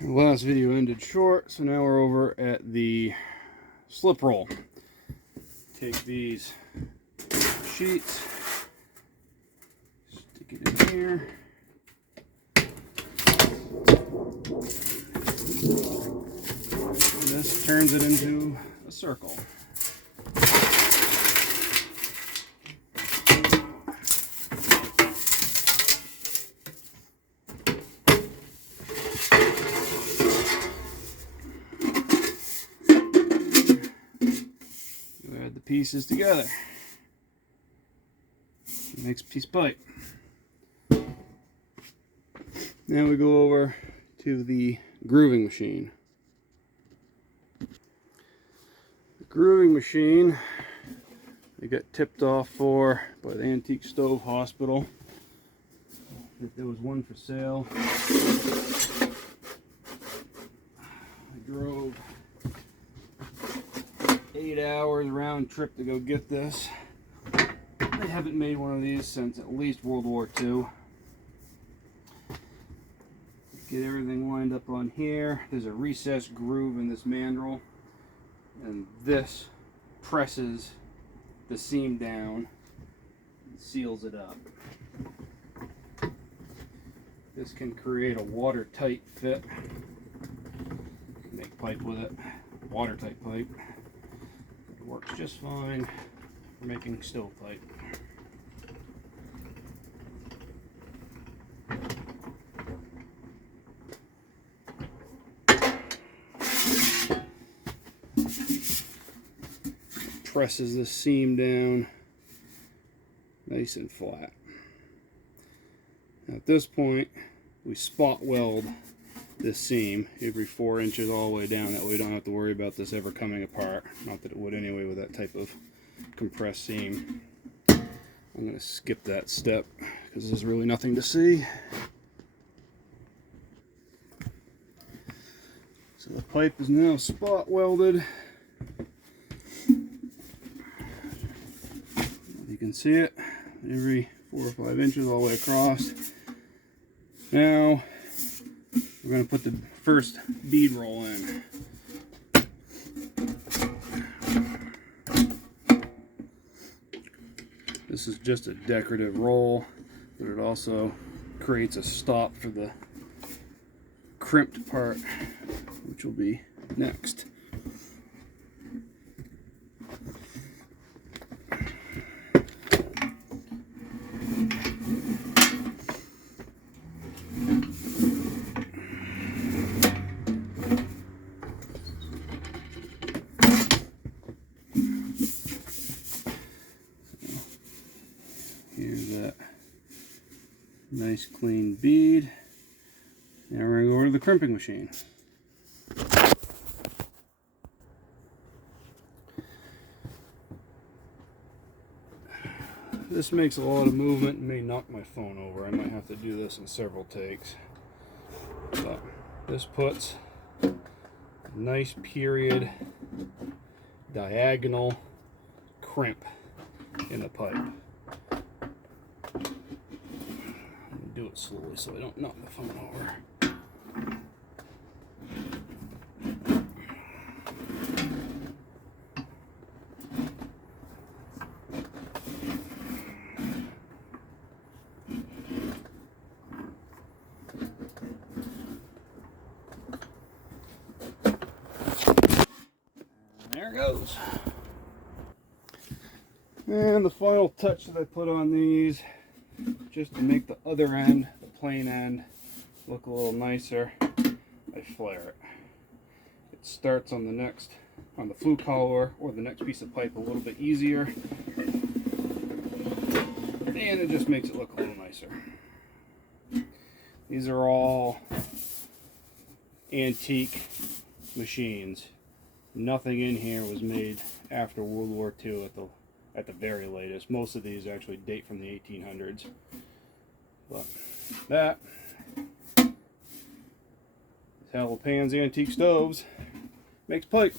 The last video ended short, so now we're over at the slip roll. Take these sheets, stick it in here. And this turns it into a circle. Add the pieces together. Makes a piece of pipe. Now we go over to the grooving machine. The grooving machine I got tipped off for by the Antique Stove Hospital that there was one for sale. I drove 8 hours round trip to go get this. They haven't made one of these since at least World War II. Get everything lined up on here. There's a recessed groove in this mandrel, and this presses the seam down and seals it up. This can create a watertight fit. You can make pipe with it, watertight pipe. It works just fine for making stovepipe. Presses the seam down nice and flat. Now at this point, we spot weld this seam every 4 inches all the way down. That way we don't have to worry about this ever coming apart. Not that it would anyway with that type of compressed seam. I'm going to skip that step because there's really nothing to see. So the pipe is now spot welded. You can see it every 4 or 5 inches all the way across. Now we're going to put the first bead roll in. This is just a decorative roll, but it also creates a stop for the crimped part, which will be next. Here's that nice clean bead. Now we're going to go over to the crimping machine. This makes a lot of movement and may knock my phone over. I might have to do this in several takes. But this puts a nice period diagonal crimp in the pipe. Do it slowly so I don't knock the phone over. And there it goes. And the final touch that I put on these, just to make the other end, the plain end, look a little nicer, I flare it. It starts on the flue collar or the next piece of pipe a little bit easier, and it just makes it look a little nicer. These are all antique machines. Nothing in here was made after World War II at the very latest. Most of these actually date from the 1800s. But that is how LaPans Antique Stoves makes pipe.